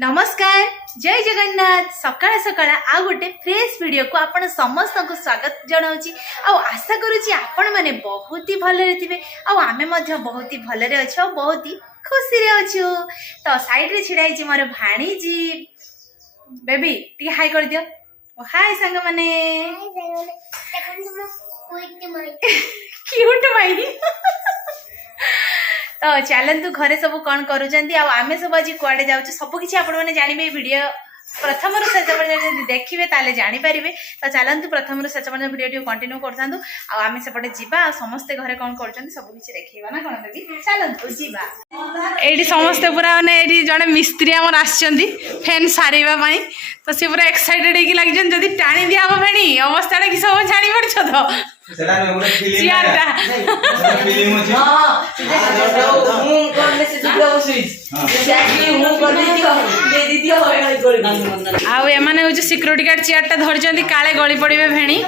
नमस्कार जय जगन्नाथ सकाळ सकाळ आ गोटे फ्रेश वीडियो को आपण समस्त को स्वागत जनाऊँगी आशा करुँची आपण मैंने बहुत ही भलरे थे आमे बहुत ही भलरे अच्छे बहुत ही खुशी अच्छु तो साइड रे छिड़ाई मोर भाणीजी बेबी टी हाई कर दियो हाय सांग माने क्यूट माई तो चलतु घरे सब कौन करुँच आमे सब आज कुआडे जाऊँ सबकि आपने जानवे वीडियो प्रथम शेष पर्यटन देखिए ताले जानीपारे तो चलतु प्रथम शेष पर्यटन वीडियो कंटिन्यू करता आम सेपटे जावा समस्ते घरे कौन कर सबकि देखा ना कौन बेबी चलतु जावा ये समस्ते पूरा मैंने जड़े मिस्त्री आमर आसछंती फैन सारे तो सी पूरा एक्साइटेड होगी लगे जदि टाणी दिया हम फेणी अवस्था कि सब जानी पड़ तो सिक्यूरीटी गार्ड चेयर टा धरी काले गली पड़े भेणी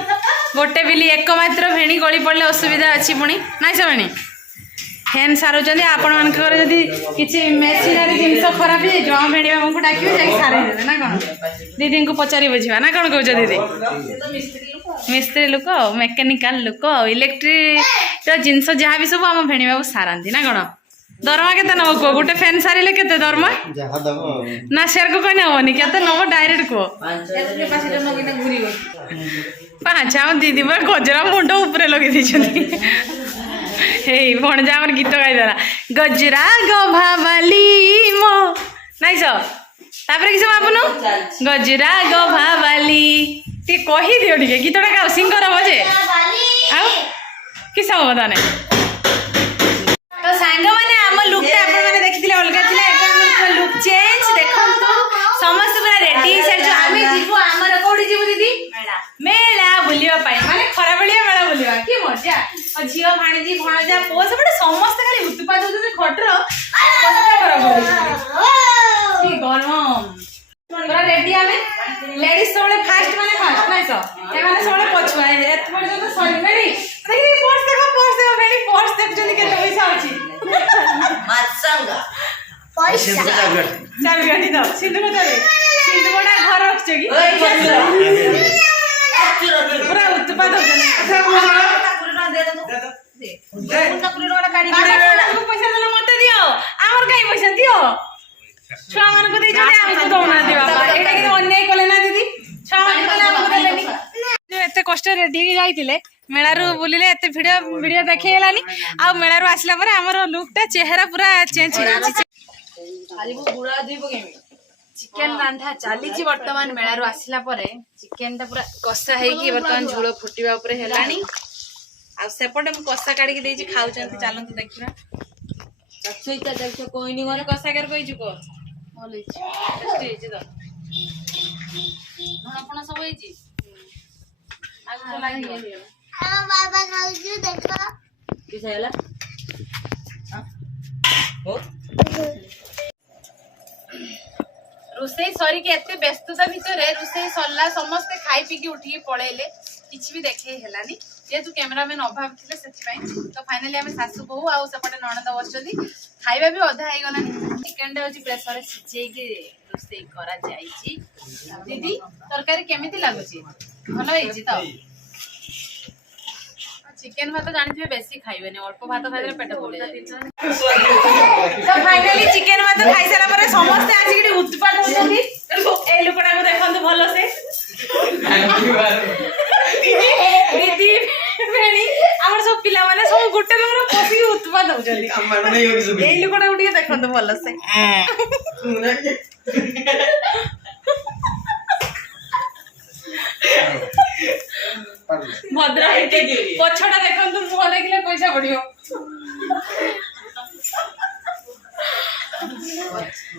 गोटे बिली एकमात्र भेणी गली पड़े असुविधा अच्छी पुणी नाई से भेणी फैन सारुँच आपण मानी किसी मेसीनरी जिन खराब हो भेड़ी बाबू को डाक सारे ना कौन दीदी को पचारि बुझा ना कौन कौच दीदी मिस्त्री लोक मेकानिकाल लोक इलेक्ट्रिक जिनस जहाँ भी सब आम भेणी बाबू सारती ना कौन दरमा के नब कह गोटे फैन सारे के दरमा ना शेयर को कहने हेनी के नब डायरेक्ट कह आम दीदी पर गजरा मुंड उपरे लगे हे भणजा आम गीत गाईदेला गजरा गभावाली मो नाई सर किस बाबुनु गजरा गभावाली टी कही दियो टे गीतटा गाओ सिंगर हम जे किस हम ताने तो सांग माने आम लुकटा आपण माने देखिथिले अलगा थिला एटा लुक चेंज देखंतु समस्त पूरा रेडी साइड जो आमे जीवो हमर कोडी जीवो दीदी मेला बुलियो पाई माने खरा बलिया मेला बुलियो की मजा और झियो भाणीजी भणजा पो सब समस्त खाली उत्पाद होते खटर की गरम पूरा रेडी आमे लेडीज सबले फास्ट नाइ सो ए माने सबले पछुआ एत पर्यंत सॉरी रेडी देखि पर्स देखो बेडी पर्स देख जनी केते पैसा अछि मात्संगा पैसा चाबी गाड़ी दो सिंधु को सिंधुटा घर रख की पूरा उत्पाद पैसा देला मते दियो आमर कहीं पैसा दियो छुआ मान को दे दौना बाबा एटा कि अन्याय कले ना दीदी छुआ मान कले हमको देलेनी जो एते कष्ट रेडी हो जाइतिले मेलारू बुलिले एते वीडियो देखेलानी आ मेलारू आसला परे हमर लुकटा चेहरा पूरा चेंज हो जाछि खाली वो गुड़ा दीबो केमी चिकेन रांधा चली बर्तमान मेलारू आसला परे चिकेन टा पूरा कषा हेकी बर्तमान झोल फुटिबा ऊपर हेलानी आ सेपटे मु कषा काढी के देछि खाउचंती चलंतु देखिबा चचईता देखो कोई नहीं गने कषा कर कहि जुको बोलै छी टेस्टी छै त आपण सब होई छी आ तो लागि आ बाबा खाउछु देखो कि छैला हो रोसई सरी के एते व्यस्तता भितर रोसई सरला समस्त खाई पी के उठी पळेले किछि भी देखे हेलानी जेतु कैमरामैन अभाव थिले सेति तो फाइनली आमे सासु बहु आ सेपटे नणंद बसछदी खाइबा भी अधा हे गलानी चिकन डा होची प्रेशर सिझे के रोसई करा जाई छी दीदी तरकारी केमिति लागुची भलो हे छी तो चिकेन भात जानिथिबे बेसी खाइबेनी अल्प भात खाइले पेट फुले तो फाइनली चिकेन भात खाइ सारा परे समस्त आसी कि उत्पाद होछथि ए लुकड़ा को देखंतु भलो से दीदी बेणी हमर सब पिला माने सब गुटे रूम रे पसी उत्पाद होछथि ए लुकड़ा को ଟିକେ देखंतु भलो से भद्रा पछड़ा देखंतु मुह देखले पैसा बढ़ियो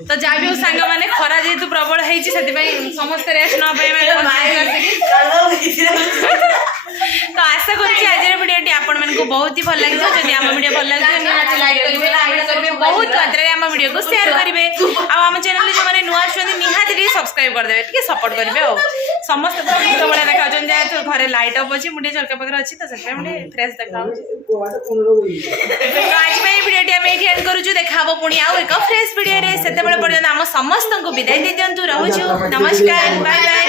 तो जाबी सांग माने खरा जेतु प्रबल हेछि सेति पई समस्त रेस्ट न पई तो आशा करछि आज वीडियोटी आपण मन को बहुत ही भल लागि जदि हम वीडियो भल लागि निहाती लाइक करिवे बहुत मात्रा रे हम वीडियो को शेयर करिवे आ हम चैनल जे माने नुआ छथि निहाती सब्सक्राइब कर देबे ठीक सपोर्ट करिवे समस्त तो भूत भाया देखा जेहेतु घरे लाइट अफ अच्छी मुझे झरका पाखे अच्छी तो से फ्रेश देखा आज भिडियो आम ये एंड करूँ देखा पुणी आउ एक फ्रेश भिडियो से पर्यटन आम समस्त को विदाय दे दिंतु रोचु नमस्कार बाय बाय।